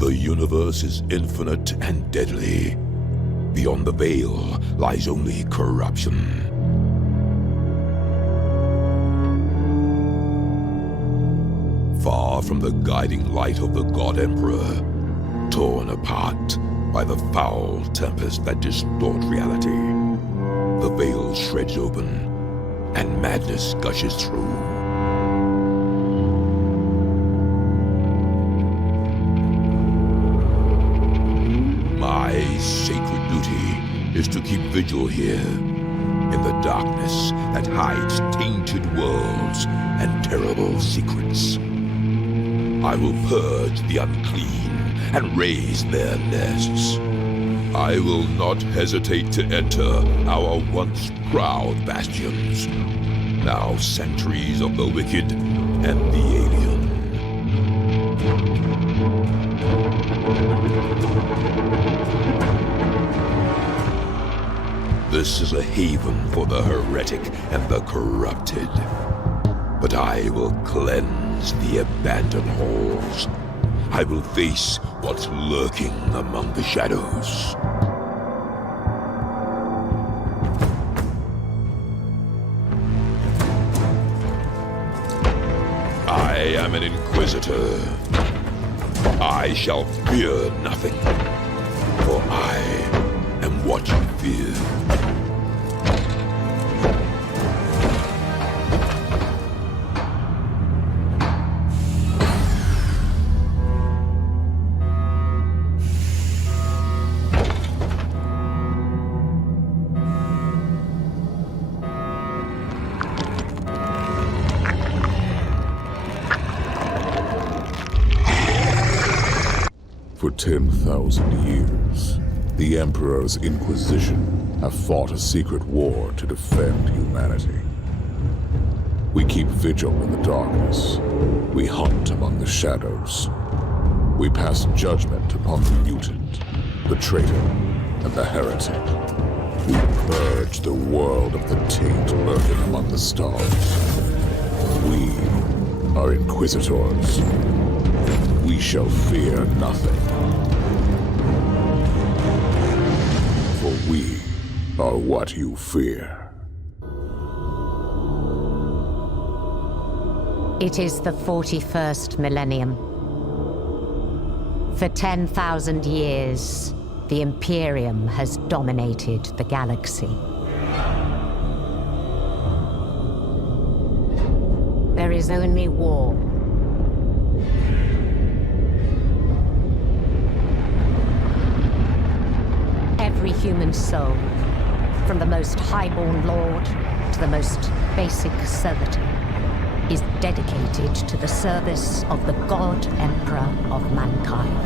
The universe is infinite and deadly. Beyond the veil lies only corruption. Far from the guiding light of the God Emperor, torn apart by the foul tempest that distort reality, the veil shreds open and madness gushes through. My sacred duty is to keep vigil here, in the darkness that hides tainted worlds and terrible secrets. I will purge the unclean and raise their nests. I will not hesitate to enter our once proud bastions, now sanctuaries of the wicked and the alien. This is a haven for the heretic and the corrupted. But I will cleanse the abandoned halls. I will face what's lurking among the shadows. I am an inquisitor. I shall fear nothing, for I am what you fear. For 10,000 years, the Emperor's Inquisition have fought a secret war to defend humanity. We keep vigil in the darkness. We hunt among the shadows. We pass judgment upon the mutant, the traitor, and the heretic. We purge the world of the taint lurking among the stars. We are Inquisitors. We shall fear nothing. For we are what you fear. It is the 41st millennium. For 10,000 years, the Imperium has dominated the galaxy. There is only war. Every human soul, from the most highborn lord to the most basic servitor, is dedicated to the service of the God Emperor of mankind.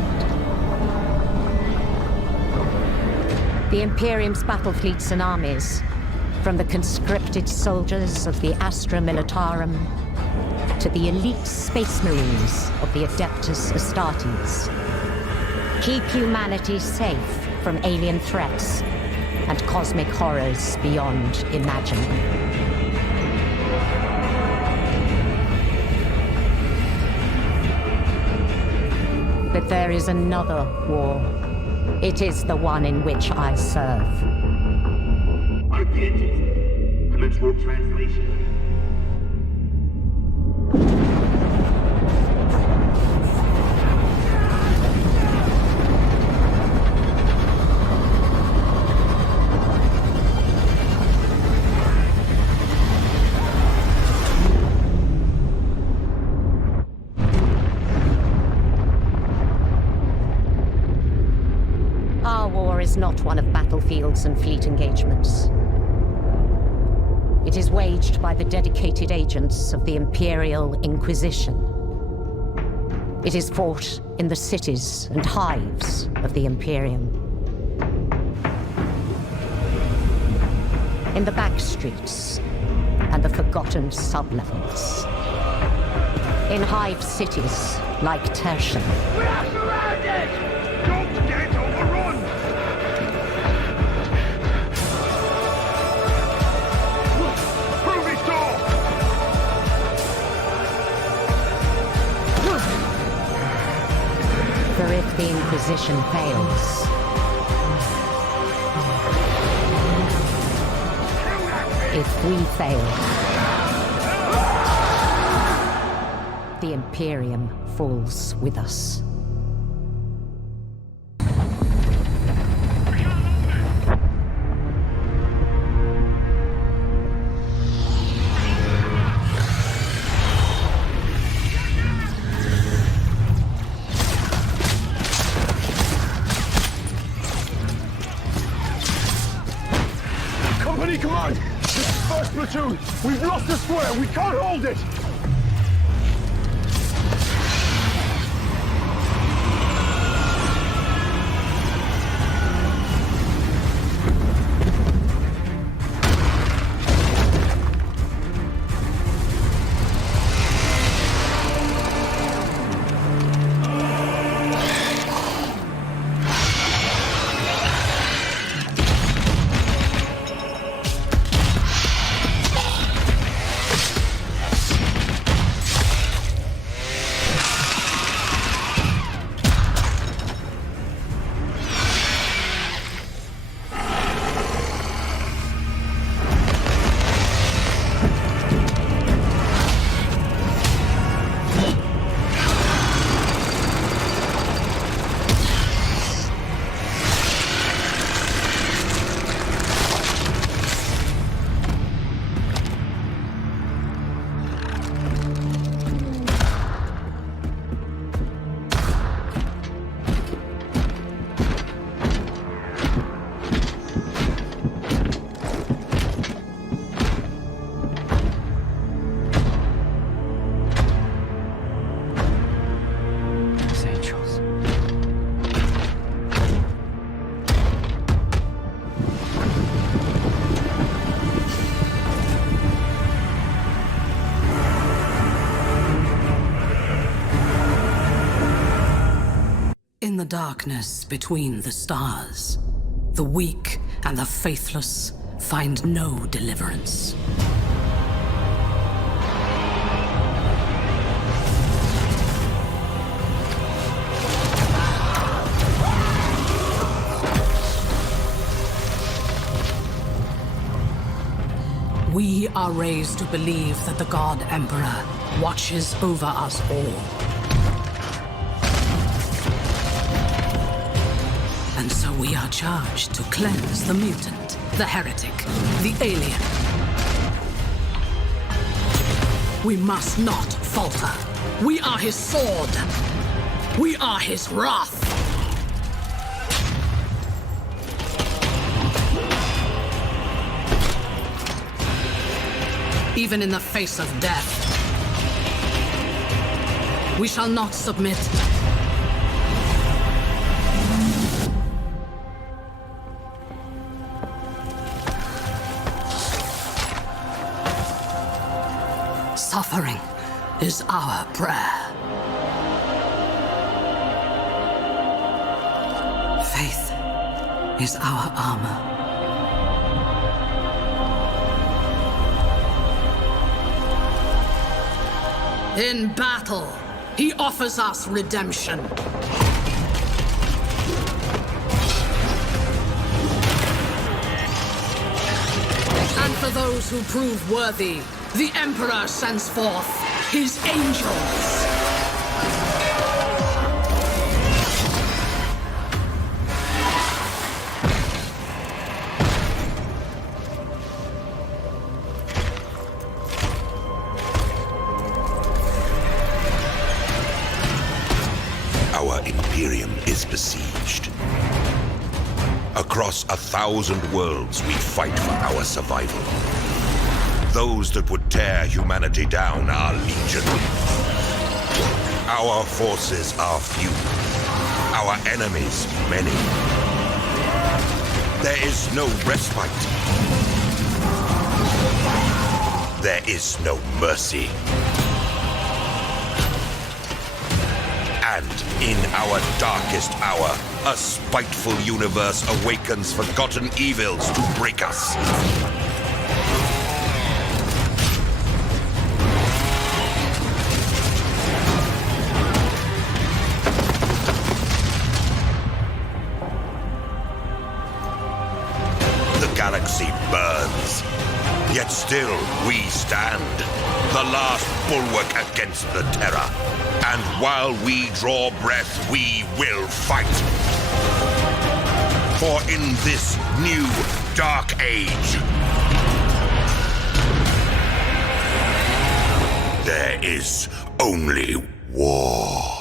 The Imperium's battle fleets and armies, from the conscripted soldiers of the Astra Militarum to the elite space marines of the Adeptus Astartes, keep humanity safe from alien threats and cosmic horrors beyond imagining. But there is another war. It is the one in which I serve. Archangel, commensurable translation. Our war is not one of battlefields and fleet engagements. It is waged by the dedicated agents of the Imperial Inquisition. It is fought in the cities and hives of the Imperium. In the back streets and the forgotten sublevels. In hive cities like Tertian. We are surrounded! Don't get overrun! Through this door! For if The Inquisition fails. If we fail, the Imperium falls with us. Company command! This is first platoon! We've lost the square! We can't hold it! In the darkness between the stars, the weak and the faithless find no deliverance. We are raised to believe that the God Emperor watches over us all. And so we are charged to cleanse the mutant, the heretic, the alien. We must not falter. We are his sword. We are his wrath. Even in the face of death, we shall not submit. Suffering is our prayer. Faith is our armor. In battle, he offers us redemption. And for those who prove worthy, the Emperor sends forth his angels. Our Imperium is besieged. Across 1,000 worlds, we fight for our survival. Those that would tear humanity down are legion. Our forces are few. Our enemies many. There is no respite. There is no mercy. And in our darkest hour, a spiteful universe awakens forgotten evils to break us. galaxy burns. Yet still we stand, the last bulwark against the Terror. And while we draw breath, we will fight. For in this new dark age, there is only war.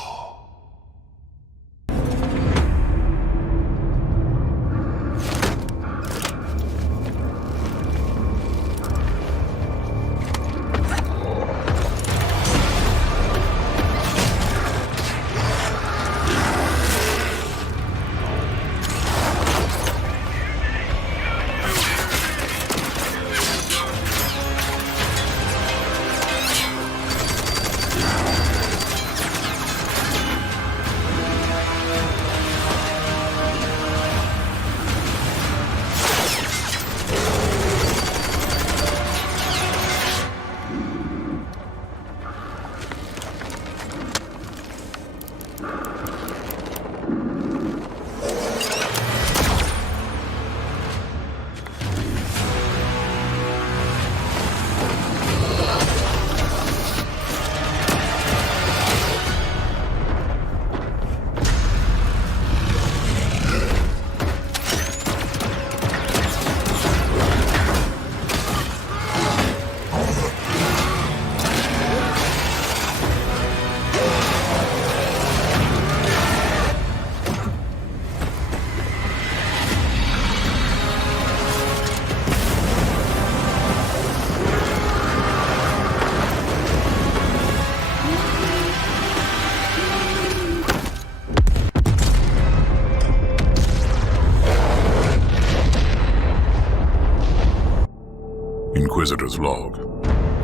Inquisitor's log.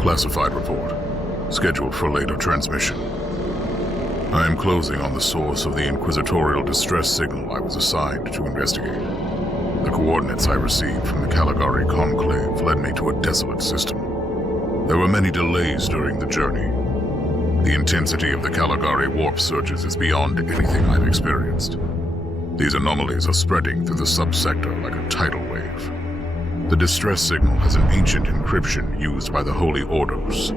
Classified report. Scheduled for later transmission. I am closing on the source of the inquisitorial distress signal I was assigned to investigate. The coordinates I received from the Caligari Conclave led me to a desolate system. There were many delays during the journey. The intensity of the Caligari warp surges is beyond anything I've experienced. These anomalies are spreading through the subsector like a tidal wave. The distress signal has an ancient encryption used by the Holy Orders.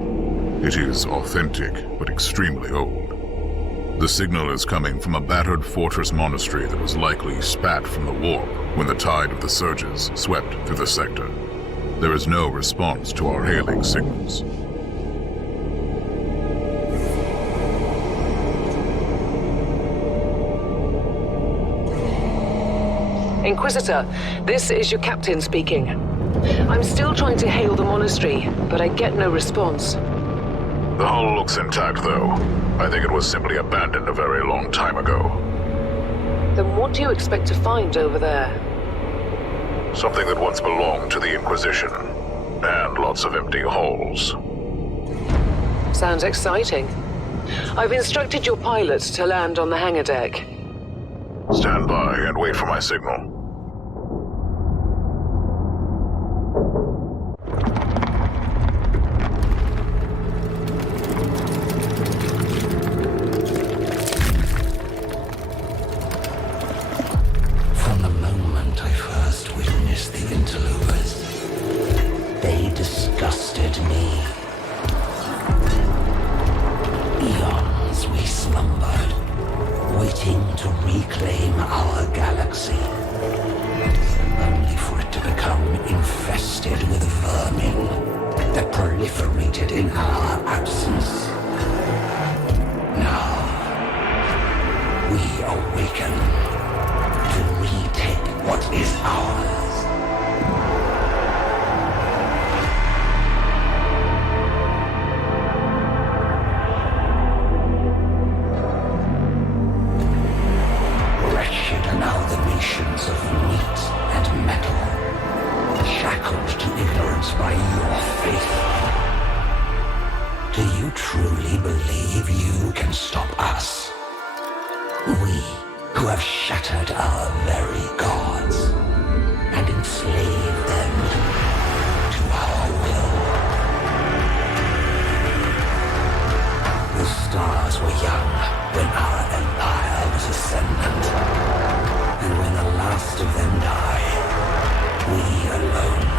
It is authentic, but extremely old. The signal is coming from a battered fortress monastery that was likely spat from the warp when the tide of the surges swept through the sector. There is no response to our hailing signals. Inquisitor, this is your captain speaking. I'm still trying to hail the monastery, but I get no response. The hull looks intact, though. I think it was simply abandoned a very long time ago. Then what do you expect to find over there? Something that once belonged to the Inquisition. And lots of empty halls. Sounds exciting. I've instructed your pilots to land on the hangar deck. Stand by and wait for my signal. From the moment I first witnessed the interlopers, they disgusted me. Eons we slumbered, waiting to reclaim our galaxy, only for it to become infested with vermin that proliferated in our absence. Now, we awaken to retake what is ours. Amalgamations of meat and metal, shackled to ignorance by your faith. Do you truly believe you can stop us? We, who have shattered our very gods and enslaved them to our will. The stars were young when our empire was ascendant. And when the last of them die, we alone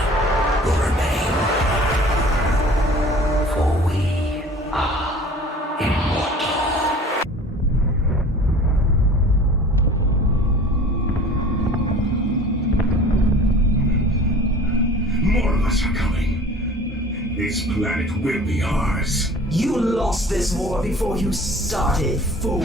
stars are coming. This planet will be ours. You lost this war before you started, fool.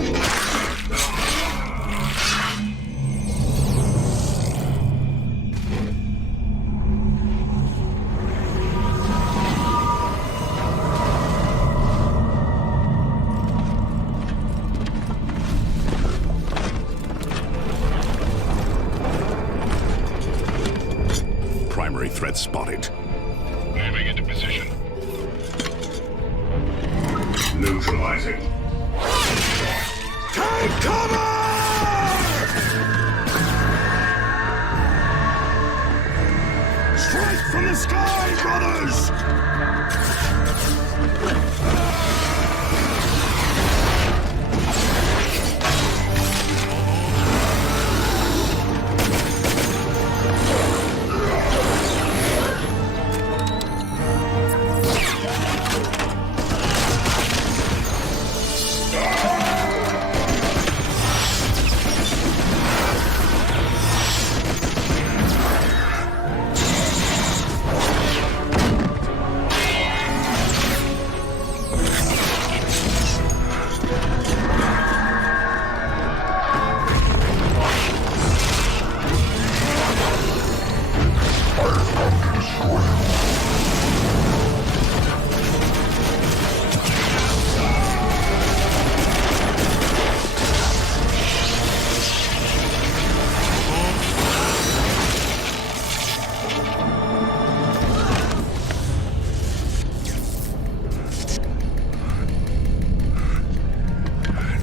Primary threat spotted. Moving into position. Neutralizing. Take cover! Strike from the sky, brothers!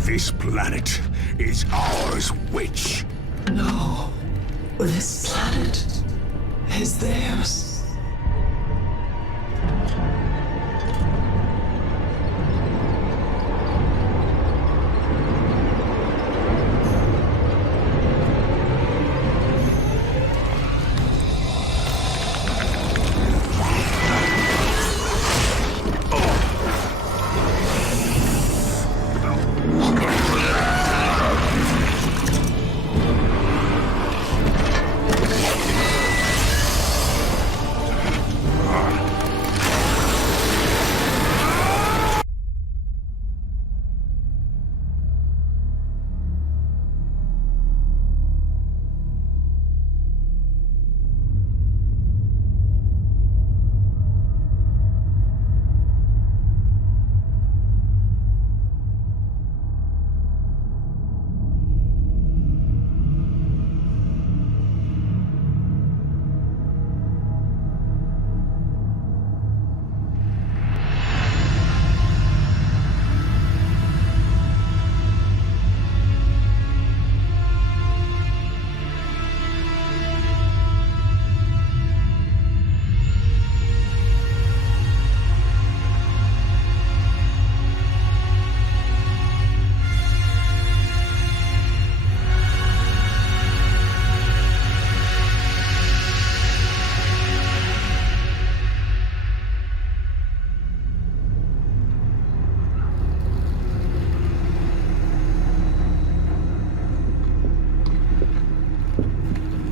This planet is ours, witch. No. This planet is theirs.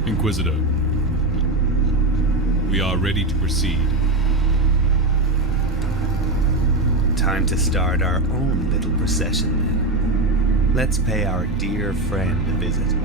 Inquisitor, we are ready to proceed. Time to start our own little procession then. Let's pay our dear friend a visit.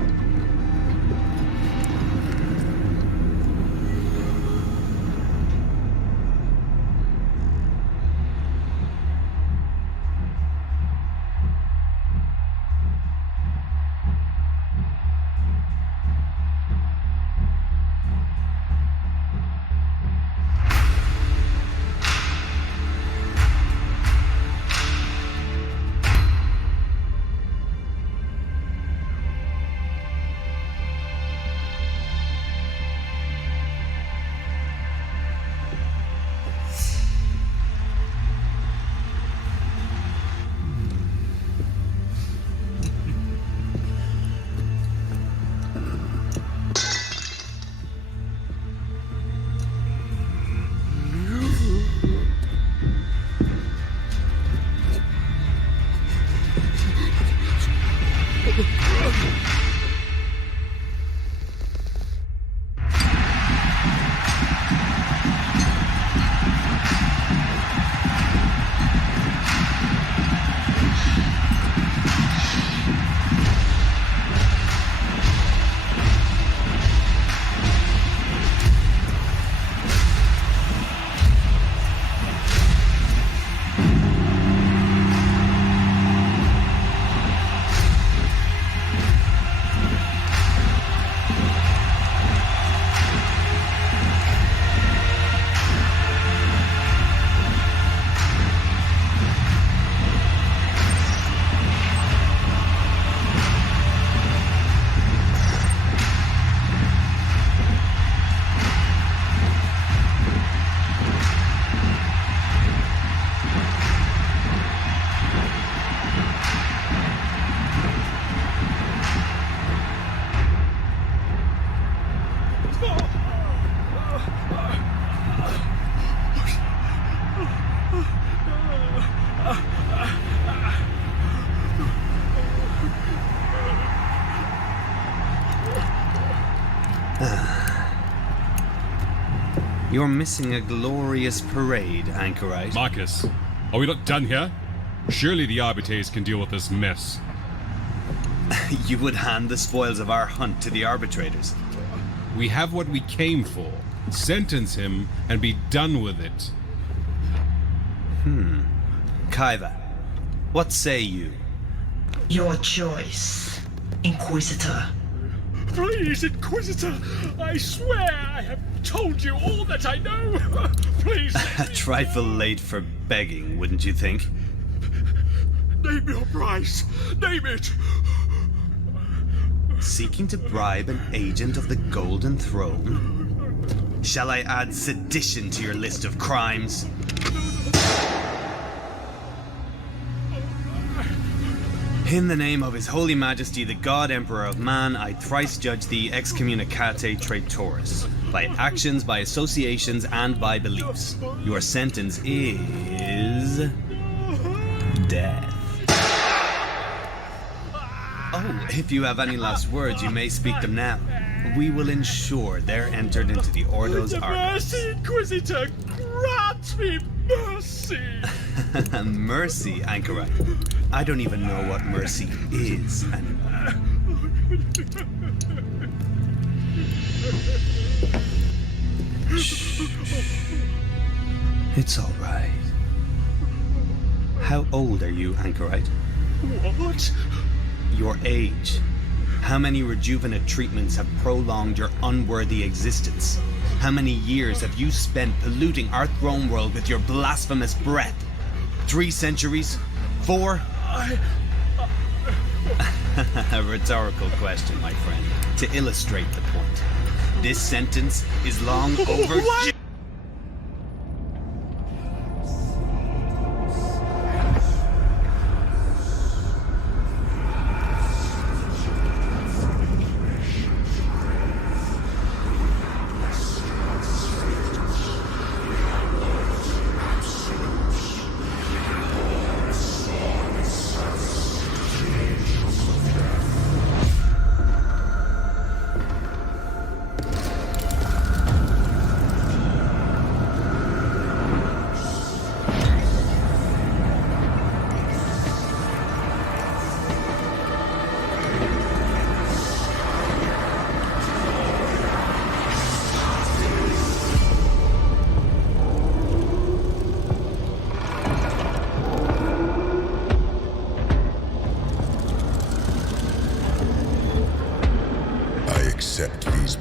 You're missing a glorious parade, Anchorite. Marcus, are we not done here? Surely the arbiters can deal with this mess. You would hand the spoils of our hunt to the arbitrators. We have what we came for. Sentence him and be done with it. Kaiva, what say you? Your choice, Inquisitor. Please, Inquisitor, I swear I have told you all that I know. Please. A trifle late for begging, wouldn't you think? Name your price. Name it. Seeking to bribe an agent of the Golden Throne? Shall I add sedition to your list of crimes? In the name of His Holy Majesty, the God Emperor of Man, I thrice judge thee excommunicate traitoris, by actions, by associations, and by beliefs. Your sentence is... death. Oh, if you have any last words, you may speak them now. We will ensure they're entered into the Ordo's archives. Mercy, Inquisitor! Grant me mercy! Mercy, Anchorite. I don't even know what mercy is anymore. Shh. It's all right. How old are you, Anchorite? What? Your age. How many rejuvenate treatments have prolonged your unworthy existence? How many years have you spent polluting our throne world with your blasphemous breath? 3 centuries? 4? A rhetorical question, my friend, to illustrate the point. This sentence is long overdue.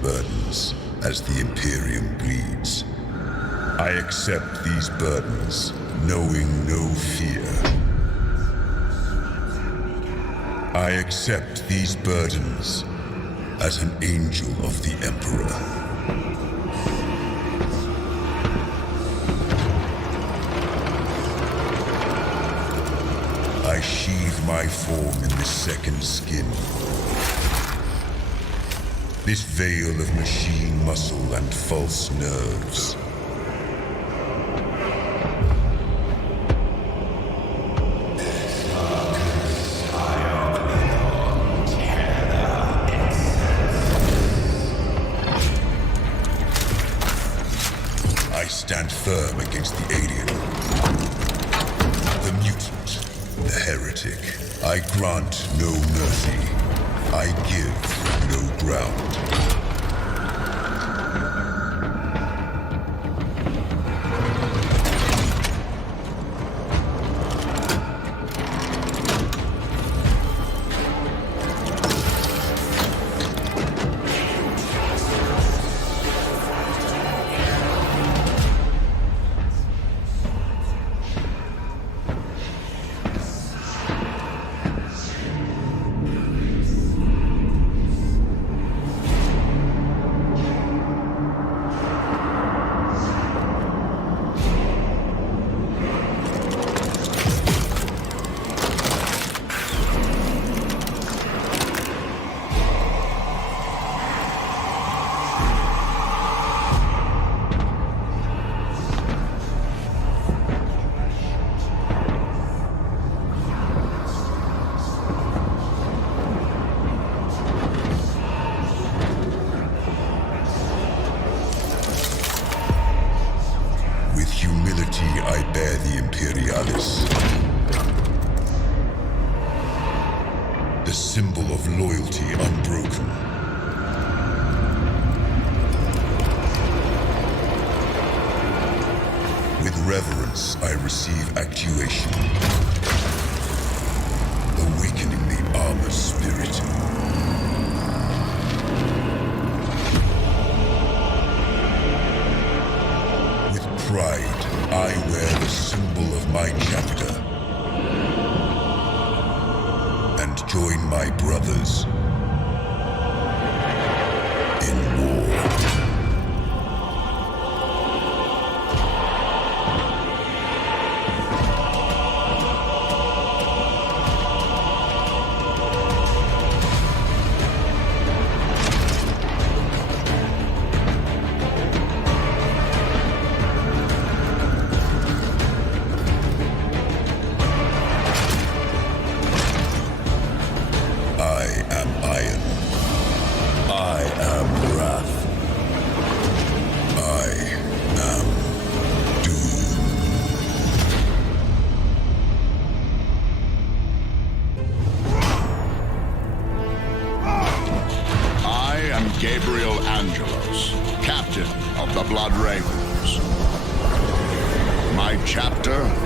Burdens as the Imperium bleeds. I accept these burdens, knowing no fear. I accept these burdens as an angel of the Emperor. I sheathe my form in the second skin. This veil of machine muscle and false nerves. I stand firm against the alien, the mutant, the heretic. I grant no mercy. I give no ground. reverence, I receive actuation, awakening the armored spirit. With pride, I wear the symbol of my chapter and join my brothers in war.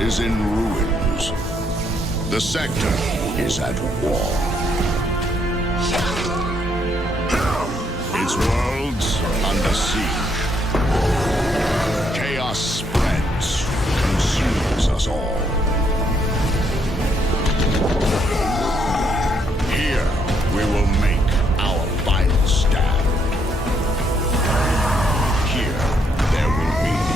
Is in ruins. The sector is at war. Its worlds under siege. Chaos spreads, consumes us all. Here we will make our final stand. Here there will be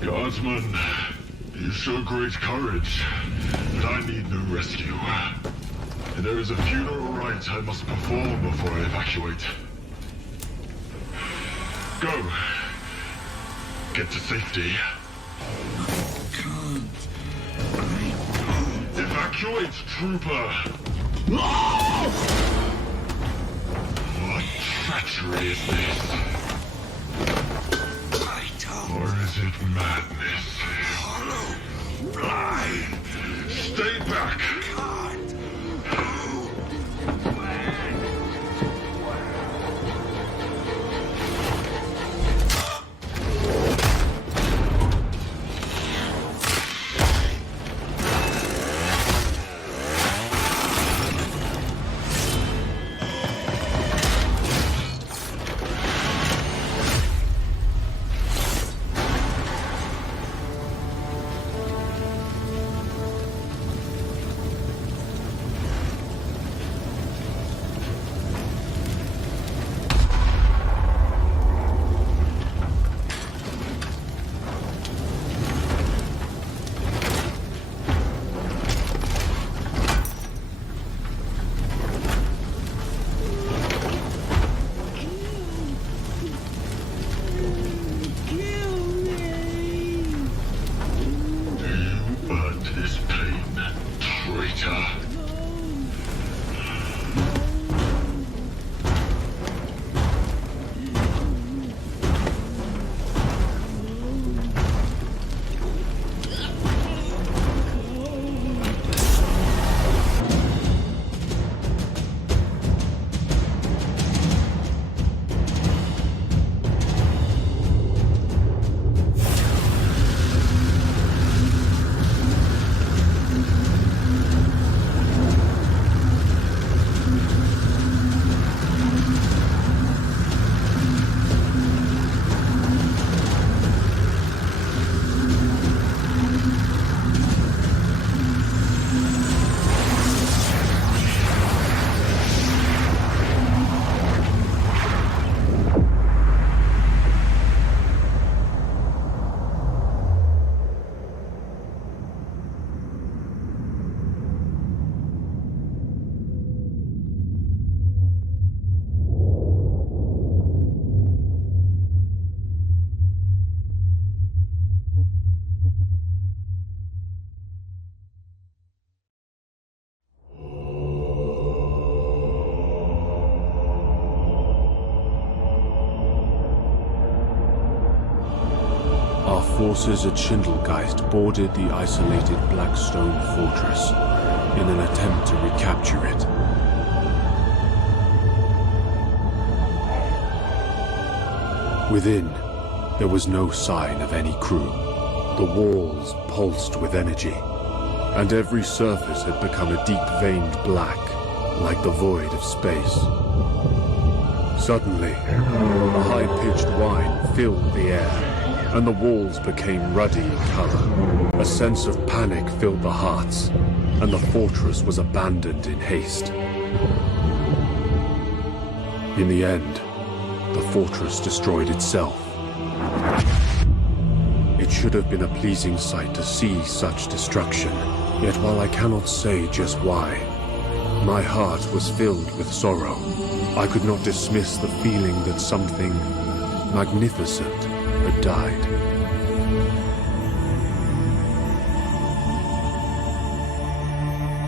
Guardsman, you show great courage, but I need no rescue. And there is a funeral rite I must perform before I evacuate. Go. Get to safety. Evacuate, trooper! What treachery is this? Or is it madness? Hollow. Blind. Stay back! Forces at Schindelgeist boarded the isolated Blackstone fortress in an attempt to recapture it. Within, there was no sign of any crew. The walls pulsed with energy, and every surface had become a deep-veined black, like the void of space. Suddenly, a high-pitched whine filled the air, and the walls became ruddy in color. A sense of panic filled the hearts, and the fortress was abandoned in haste. In the end, the fortress destroyed itself. It should have been a pleasing sight to see such destruction, yet while I cannot say just why, my heart was filled with sorrow. I could not dismiss the feeling that something magnificent had died.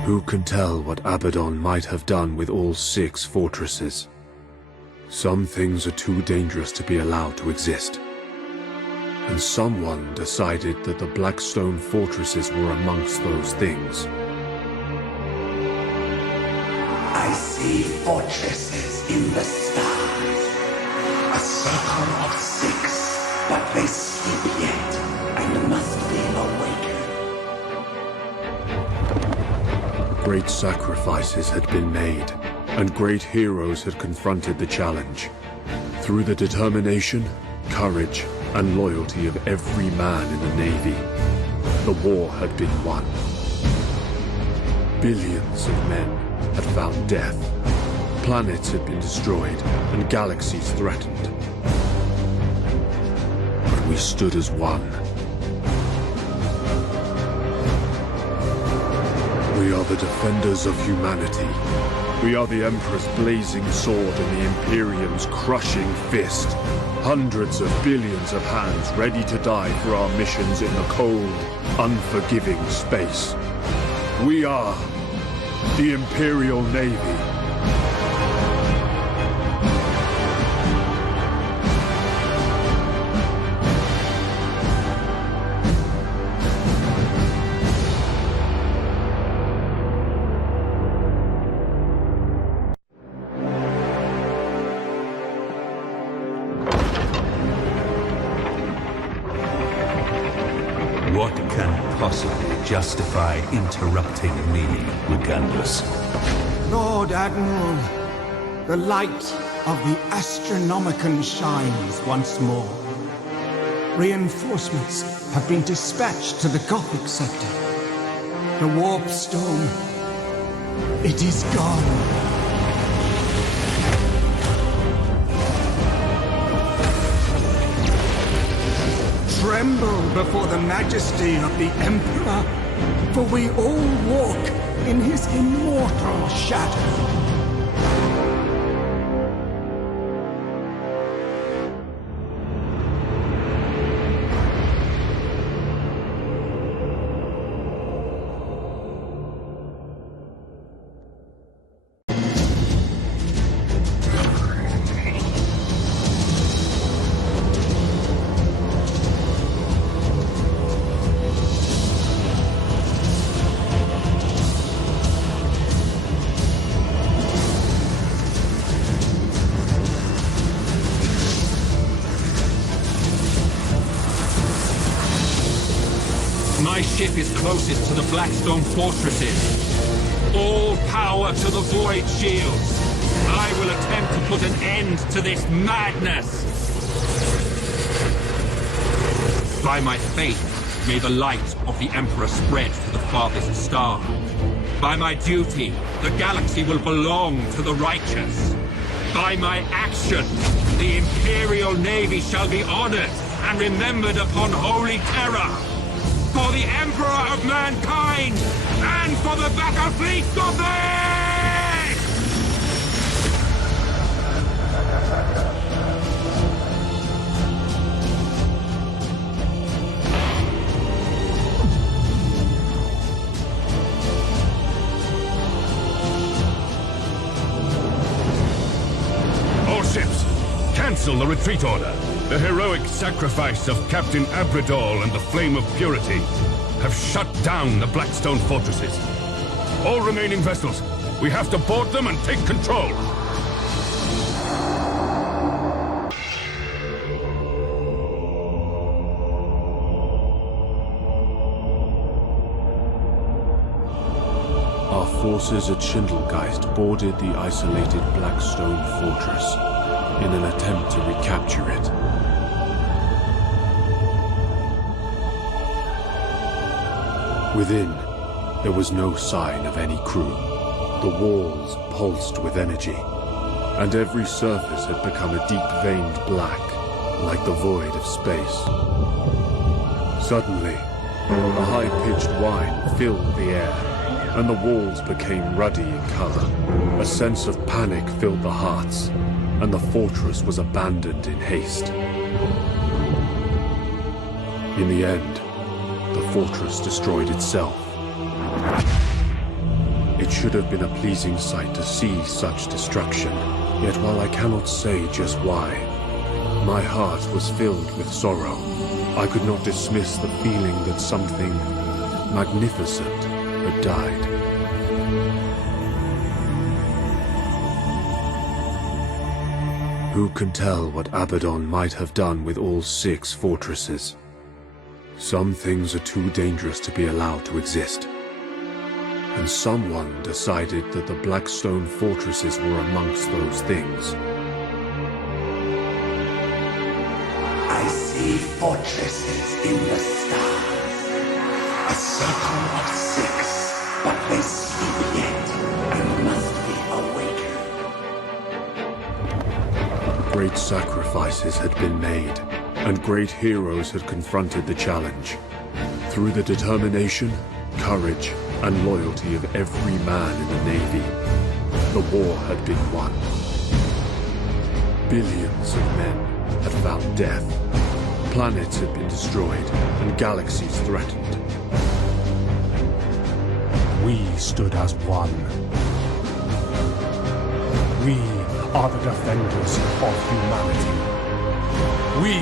Who can tell what Abaddon might have done with all 6 fortresses? Some things are too dangerous to be allowed to exist. And someone decided that the Blackstone fortresses were amongst those things. I see fortresses in the stars. A circle of 6, but they sleep yet and must be awakened. Great sacrifices had been made, and great heroes had confronted the challenge. Through the determination, courage, and loyalty of every man in the Navy, the war had been won. Billions of men had found death. Planets had been destroyed, and galaxies threatened. But we stood as one. We are the defenders of humanity. We are the Emperor's blazing sword and the Imperium's crushing fist. Hundreds of billions of hands ready to die for our missions in the cold, unforgiving space. We are the Imperial Navy. justify interrupting me regardless. Lord Admiral, the light of the Astronomicon shines once more. Reinforcements have been dispatched to the Gothic sector. The warp stone, it is gone. Tremble before the majesty of the Emperor, for we all walk in his immortal shadow. My ship is closest to the Blackstone fortresses. All power to the Void Shields. I will attempt to put an end to this madness. By my faith, may the light of the Emperor spread to the farthest star. By my duty, the galaxy will belong to the righteous. By my action, the Imperial Navy shall be honored and remembered upon holy terror. For the Emperor of mankind, and for the battle fleets of theirs! All ships, cancel the retreat order. The heroic sacrifice of Captain Abradol and the Flame of Purity have shut down the Blackstone fortresses. All remaining vessels, we have to board them and take control. Our forces at Schindelgeist boarded the isolated Blackstone fortress in an attempt to recapture it. Within, there was no sign of any crew. The walls pulsed with energy, and every surface had become a deep-veined black, like the void of space. Suddenly, a high-pitched whine filled the air, and the walls became ruddy in color. A sense of panic filled the hearts, and the fortress was abandoned in haste. In the end, the fortress destroyed itself. It should have been a pleasing sight to see such destruction, yet while I cannot say just why, my heart was filled with sorrow. I could not dismiss the feeling that something magnificent had died. Who can tell what Abaddon might have done with all 6 fortresses? Some things are too dangerous to be allowed to exist. And someone decided that the Blackstone fortresses were amongst those things. I see fortresses in the stars. A circle of 6, but they sleep yet and must be awakened. Great sacrifices had been made, and great heroes had confronted the challenge. Through the determination, courage, and loyalty of every man in the Navy, the war had been won. Billions of men had found death. Planets had been destroyed, and galaxies threatened. We stood as one. We are the defenders of humanity. We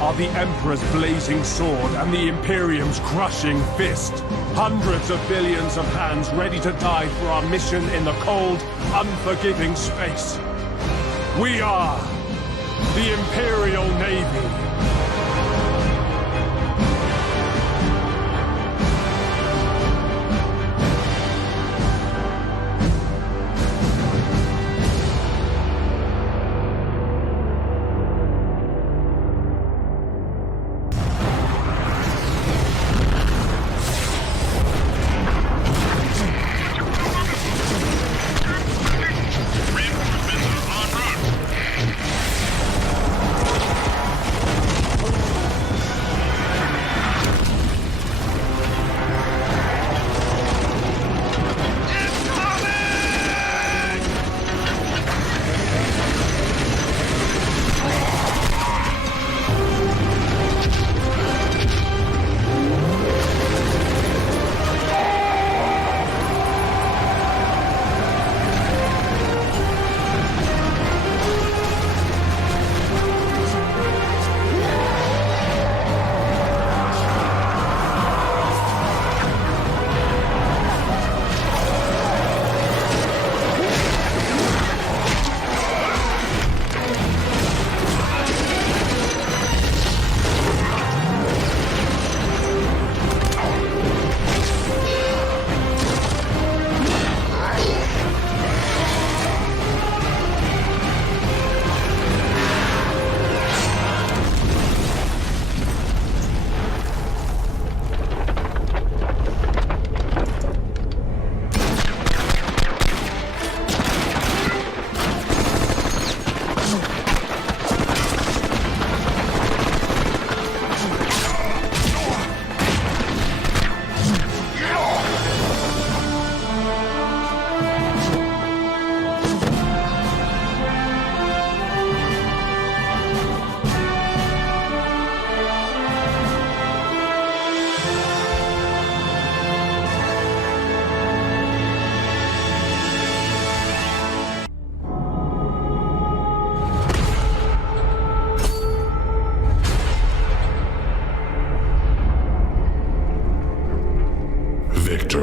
are the Emperor's blazing sword and the Imperium's crushing fist. Hundreds of billions of hands ready to die for our mission in the cold, unforgiving space. We are the Imperial Navy.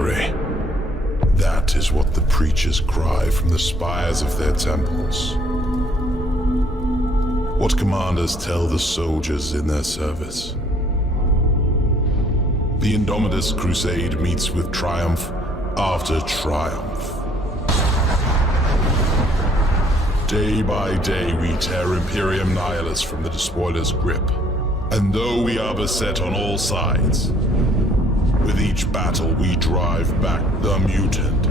memory. That is what the preachers cry from the spires of their temples. What commanders tell the soldiers in their service. The Indomitus Crusade meets with triumph after triumph. Day by day we tear Imperium Nihilus from the Despoiler's grip. And though we are beset on all sides, with each battle we drive back the mutant,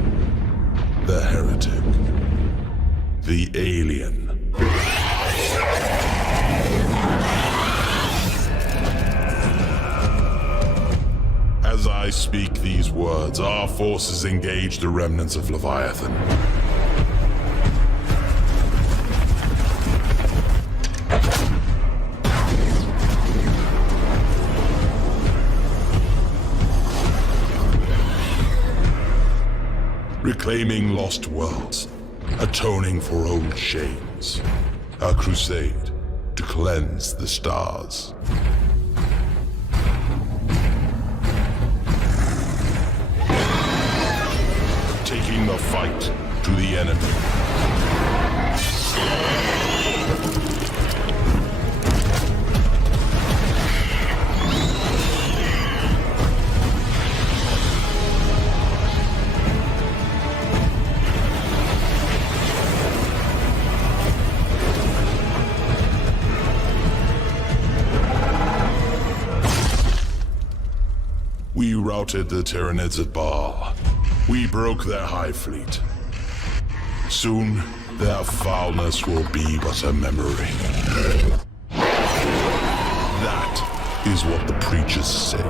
the heretic, the alien. As I speak these words, our forces engage the remnants of Leviathan. Reclaiming lost worlds, atoning for old shames. A crusade to cleanse the stars. Taking the fight to the enemy. We routed the Tyranids at Baal. We broke their High Fleet. Soon, their foulness will be but a memory. That is what the preachers say.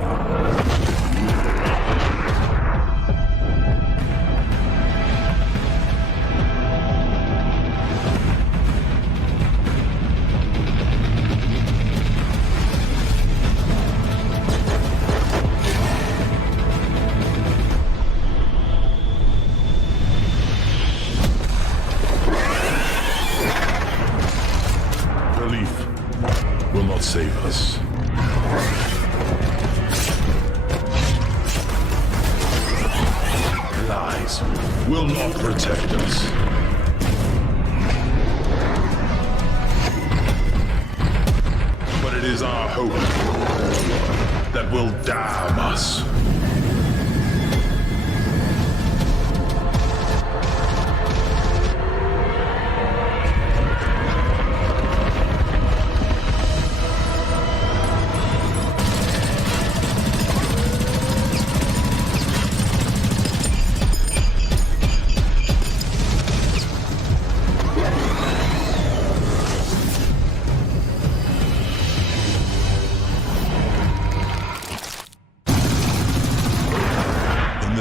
Save us. Lies will not protect us. But it is our hope that will damn us.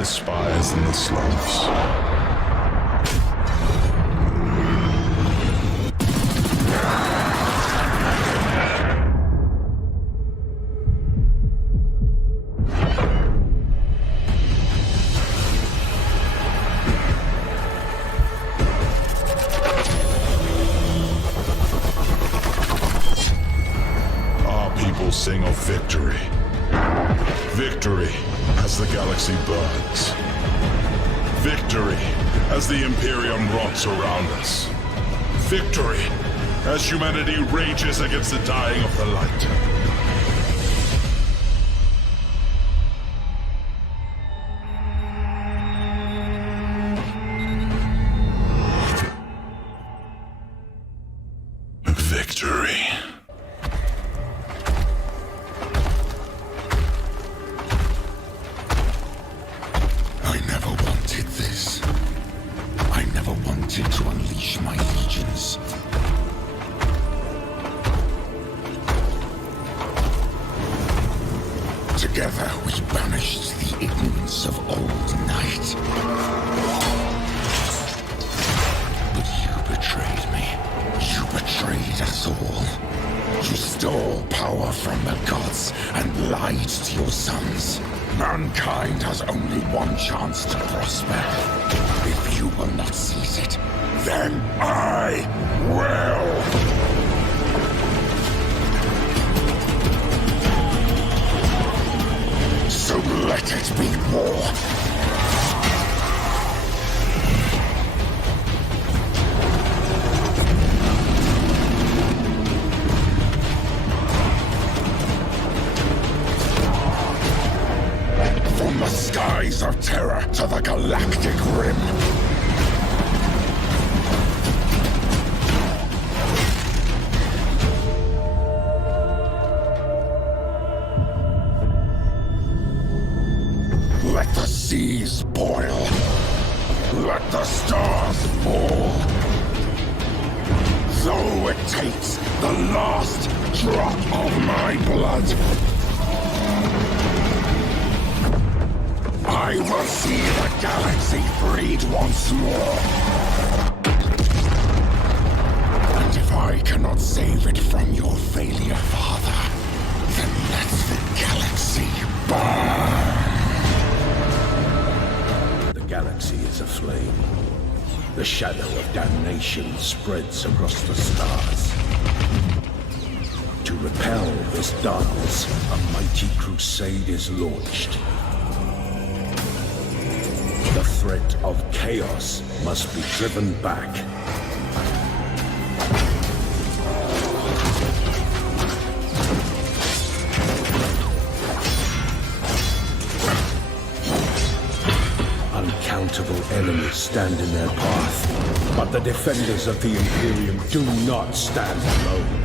Spies in the slums. Our people sing of victory. Victory as the galaxy burns. Victory as the Imperium rots around us. Victory as humanity rages against the dying of the light. Victory. To unleash my legions. Together we banished the ignorance of old night. But you betrayed me. You betrayed us all. You stole power from the gods and lied to your sons. Mankind has only one chance to prosper. If you will not seize it, then I will! So let it be war! the galactic rim. Let the seas boil. Let the stars fall. Though it takes the last drop of my blood, I will see the galaxy freed once more. And if I cannot save it from your failure, Father, then let the galaxy burn. The galaxy is aflame. The shadow of damnation spreads across the stars. To repel this darkness, a mighty crusade is launched. The threat of chaos must be driven back. Uncountable enemies stand in their path, but the defenders of the Imperium do not stand alone.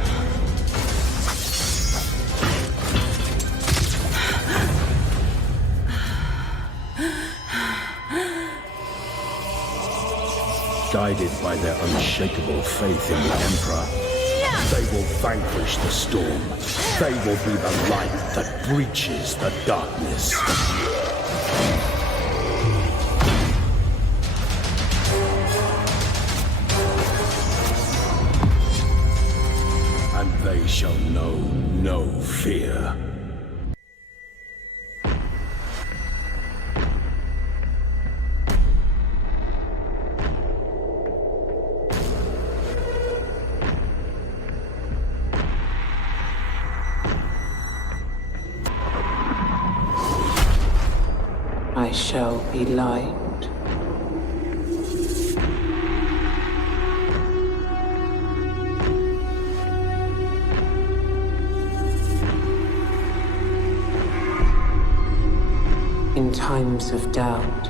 Guided by their unshakable faith in the Emperor, they will vanquish the storm. They will be the light that breaches the darkness. And they shall know no fear. I shall be light. In times of doubt,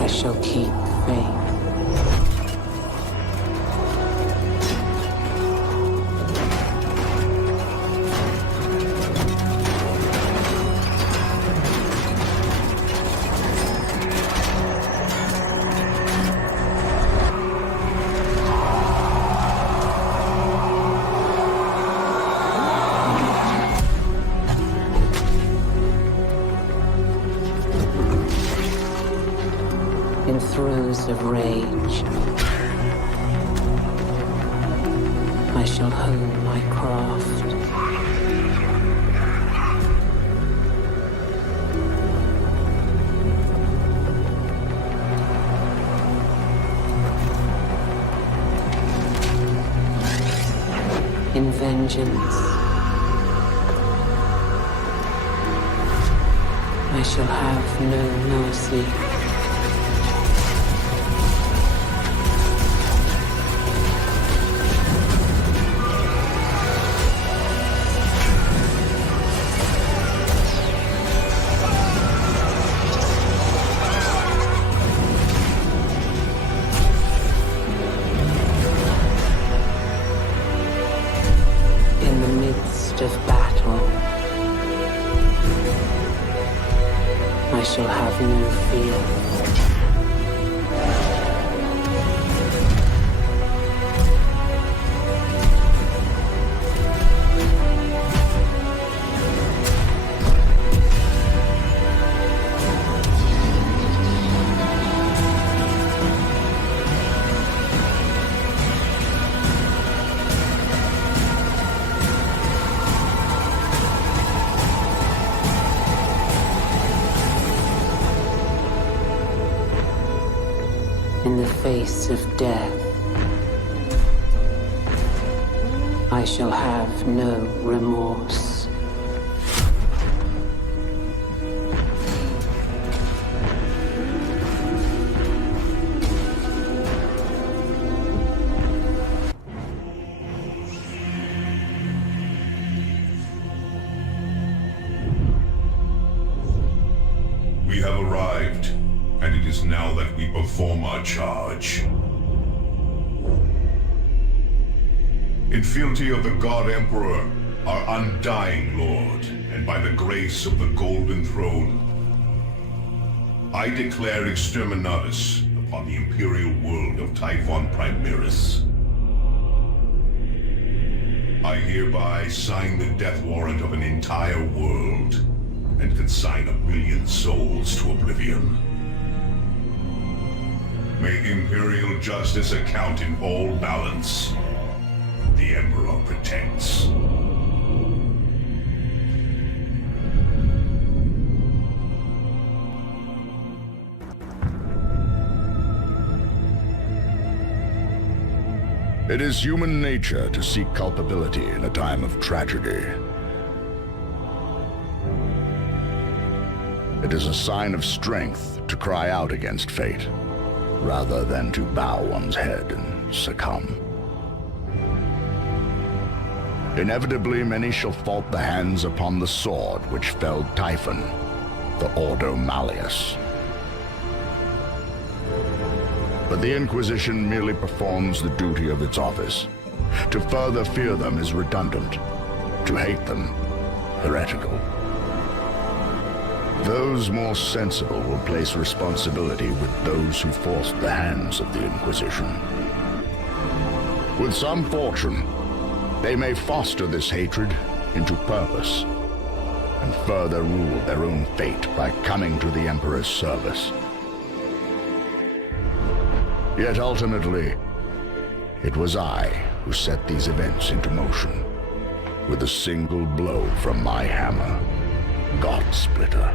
I shall keep faith. In throes of rage, I shall hone my craft. In vengeance, I shall have no mercy. Of battle, I shall have no fear. In the face of death, I shall have no remorse. is now that we perform our charge. In fealty of the God Emperor, our undying Lord, and by the grace of the Golden Throne, I declare exterminatus upon the Imperial world of Typhon Primaris. I hereby sign the death warrant of an entire world and consign 1 billion souls to oblivion. May Imperial justice account in all balance. The Emperor protects. It is human nature to seek culpability in a time of tragedy. It is a sign of strength to cry out against fate, rather than to bow one's head and succumb. Inevitably, many shall fault the hands upon the sword which felled Typhon, the Ordo Malleus. But the Inquisition merely performs the duty of its office. To further fear them is redundant. To hate them, heretical. Those more sensible will place responsibility with those who forced the hands of the Inquisition. With some fortune, they may foster this hatred into purpose, and further rule their own fate by coming to the Emperor's service. Yet ultimately, it was I who set these events into motion, with a single blow from my hammer, God Splitter.